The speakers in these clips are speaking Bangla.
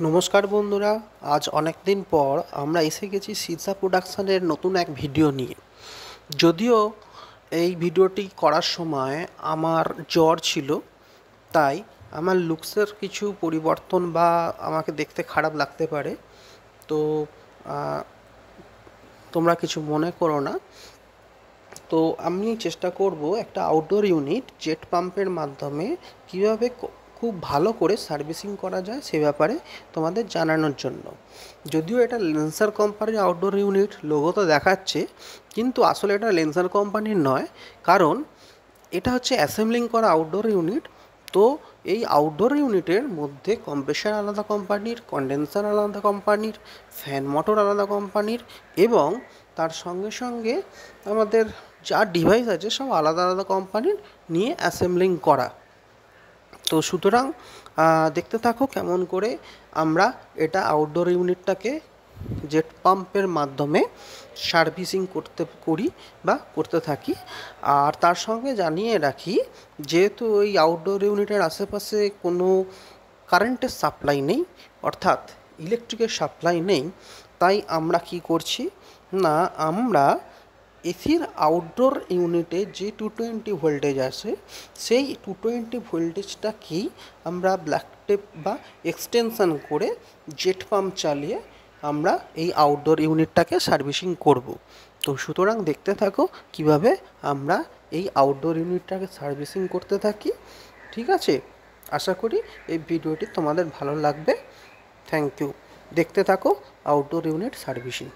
নমস্কার বন্ধুরা, আজ অনেক দিন পর আমরা এসে গেছি সিজা প্রোডাকশানের নতুন এক ভিডিও নিয়ে। যদিও এই ভিডিওটি করার সময় আমার জ্বর ছিল, তাই আমার লুকসের কিছু পরিবর্তন বা আমাকে দেখতে খারাপ লাগতে পারে। তো তোমরা কিছু মনে করো না। তো আমি চেষ্টা করব একটা আউটডোর ইউনিট জেট পাম্পের মাধ্যমে কীভাবে খুব ভালো করে সার্ভিসিং করা যায় সে ব্যাপারে তোমাদের জানানোর জন্য। যদিও এটা লেন্সার কোম্পানির আউটডোর ইউনিট, লোগো তো দেখাচ্ছে, কিন্তু আসলে এটা লেন্সার কোম্পানির নয়, কারণ এটা হচ্ছে অ্যাসেম্বলিং করা আউটডোর ইউনিট। তো এই আউটডোর ইউনিটের মধ্যে কম্প্রেসার আলাদা কোম্পানির, কন্ডেন্সার আলাদা কোম্পানির, ফ্যান মোটর আলাদা কোম্পানির, এবং তার সঙ্গে সঙ্গে আমাদের যা ডিভাইস আছে সব আলাদা আলাদা কোম্পানির নিয়ে অ্যাসেম্বলিং করা। তো সুতরাং দেখতে থাকো কেমন করে আমরা এটা আউটডোর ইউনিটটাকে জেট পাম্পের মাধ্যমে সার্ভিসিং করতে থাকি। আর তার সঙ্গে জানিয়ে রাখি, যেহেতু ওই আউটডোর ইউনিটের আশেপাশে কোনো কারেন্টের সাপ্লাই নেই, অর্থাৎ ইলেকট্রিকের সাপ্লাই নেই, তাই আমরা কি করছি না, আমরা এসির আউটডোর ইউনিটে যে 220 ভোল্টেজ আসে সেই 220 ভোল্টেজটাকেই আমরা ব্ল্যাক টেপ বা এক্সটেনশন করে জেট পাম্প চালিয়ে আমরা এই আউটডোর ইউনিটটাকে সার্ভিসিং করব। তো সুতরাং দেখতে থাকো কিভাবে আমরা এই আউটডোর ইউনিটটাকে সার্ভিসিং করতে থাকি। ঠিক আছে, আশা করি এই ভিডিওটি তোমাদের ভালো লাগবে। Thank you. দেখতে থাকো আউটডোর ইউনিট সার্ভিসিং।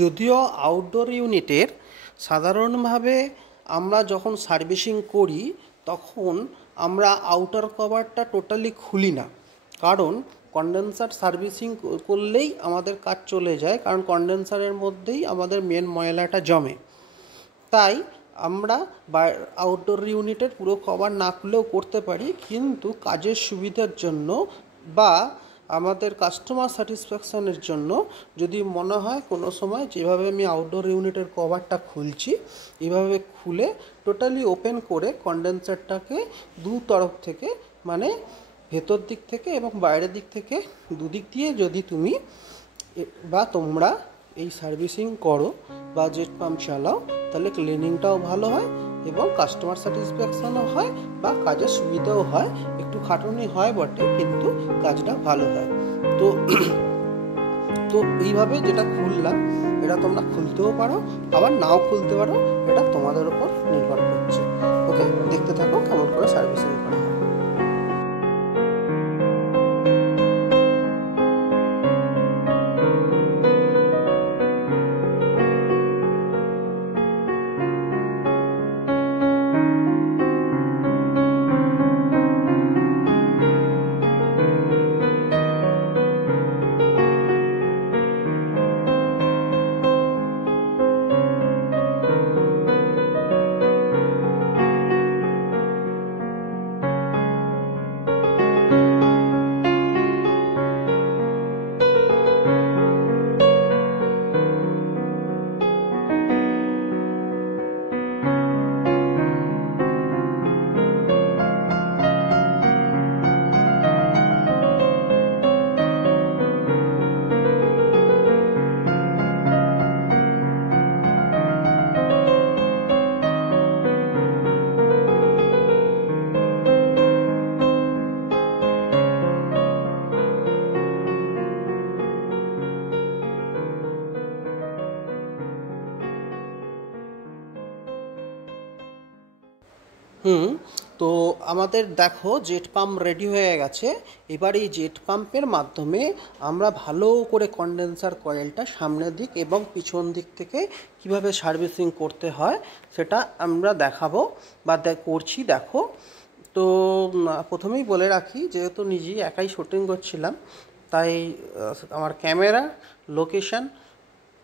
যদিও আউটডোর ইউনিটের সাধারণভাবে আমরা যখন সার্ভিসিং করি তখন আমরা আউটার কভারটা টোটালি খুলি না, কারণ কন্ডেন্সার সার্ভিসিং করলেই আমাদের কাজ চলে যায়, কারণ কন্ডেন্সারের মধ্যেই আমাদের মেন ময়লাটা জমে। তাই আমরা আউটডোর ইউনিটের পুরো কভার না খুলেও করতে পারি, কিন্তু কাজের সুবিধার জন্য বা আমাদের কাস্টমার স্যাটিসফ্যাকশানের জন্য যদি মনে হয় কোনো সময়, যেভাবে আমি আউটডোর ইউনিটের কভারটা খুলছি, এভাবে খুলে টোটালি ওপেন করে কন্ডেন্সারটাকে দু তরফ থেকে, মানে ভেতর দিক থেকে এবং বাইরের দিক থেকে দুদিক দিয়ে যদি তুমি বা তোমরা এই সার্ভিসিং করো বা জেট পাম্প চালাও, তাহলে ক্লিনিংটাও ভালো হয় এবং কাস্টমার স্যাটিসফ্যাকশনও হয় বা কাজের সুবিধাও হয়। একটু খাটুনি হয় বটে, কিন্তু কাজটা ভালো হয়। তো তো এইভাবে যেটা খুললাম, এটা তোমরা খুলতেও পারো, আবার নাও খুলতে পারো, এটা তোমাদের উপর নির্ভর করছে। ওকে, দেখতে থাকো কেমন করে সার্ভিসিং করা হয়। তো আমাদের দেখো জেট পাম্প রেডি হয়ে গেছে। এবার এই জেট পাম্পের মাধ্যমে আমরা ভালো করে কন্ডেন্সার কয়েলটা সামনের দিক এবং পিছন দিক থেকে কিভাবে সার্ভিসিং করতে হয় সেটা আমরা দেখাবো বা করছি। দেখো, তো প্রথমেই বলে রাখি, যেহেতু নিজেই একাই শুটিং করছিলাম, তাই আমার ক্যামেরা লোকেশন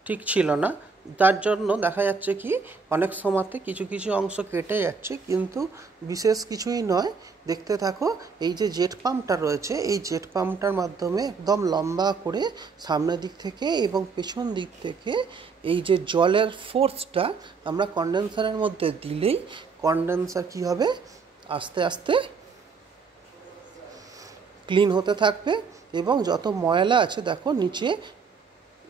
ঠিক ছিল না, যার জন্য দেখা যাচ্ছে কি অনেক সময়তে কিছু কিছু অংশ কেটে যাচ্ছে, কিন্তু বিশেষ কিছুই নয়। দেখতে থাকো, এই যে জেট পাম্পটা রয়েছে, এই জেট পাম্পটার মাধ্যমে একদম লম্বা করে সামনের দিক থেকে এবং পেছন দিক থেকে এই যে জলের ফোর্সটা আমরা কন্ডেন্সারের মধ্যে দিলেই কন্ডেন্সার কি হবে, আস্তে আস্তে ক্লিন হতে থাকবে এবং যত ময়লা আছে দেখো নিচে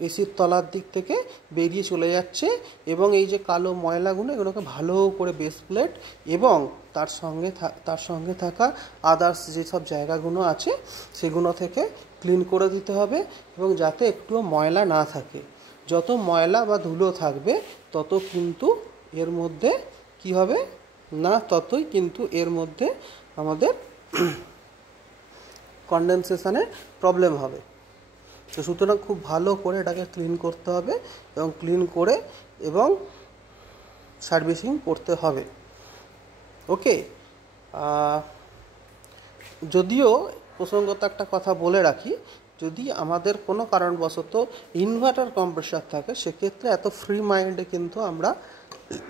এসির তলার দিক থেকে বেরিয়ে চলে যাচ্ছে। এবং এই যে কালো ময়লাগুলো, এগুলোকে ভালো করে বেস প্লেট এবং তার সঙ্গে থাকা আদার্স যেসব জায়গাগুলো আছে সেগুলো থেকে ক্লিন করে দিতে হবে, এবং যাতে একটুও ময়লা না থাকে। যত ময়লা বা ধুলো থাকবে তত কিন্তু এর মধ্যে কি হবে না, ততই কিন্তু এর মধ্যে আমাদের কন্ডেনসেশনের প্রবলেম হবে। তো সুতরাং খুব ভালো করে এটাকে ক্লিন করতে হবে এবং ক্লিন করে এবং সার্ভিসিং করতে হবে। ওকে, যদিও প্রসঙ্গত একটা কথা বলে রাখি, যদি আমাদের কোনো কারণবশত ইনভার্টার কম্প্রেসার থাকে, সেক্ষেত্রে এত ফ্রি মাইন্ডে কিন্তু আমরা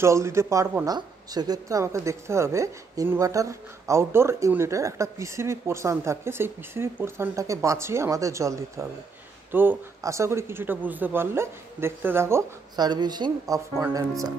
জল দিতে পারবো না। সেক্ষেত্রে আমাকে দেখতে হবে ইনভার্টার আউটডোর ইউনিটের একটা পিসিবি পোর্শান থাকে, সেই পিসিবি পোর্শানটাকে বাঁচিয়ে আমাদের জল দিতে হবে। তো আশা করি কিছুটা বুঝতে পারলে। দেখতে থাকো সার্ভিসিং অফ কন্ডেন্সার।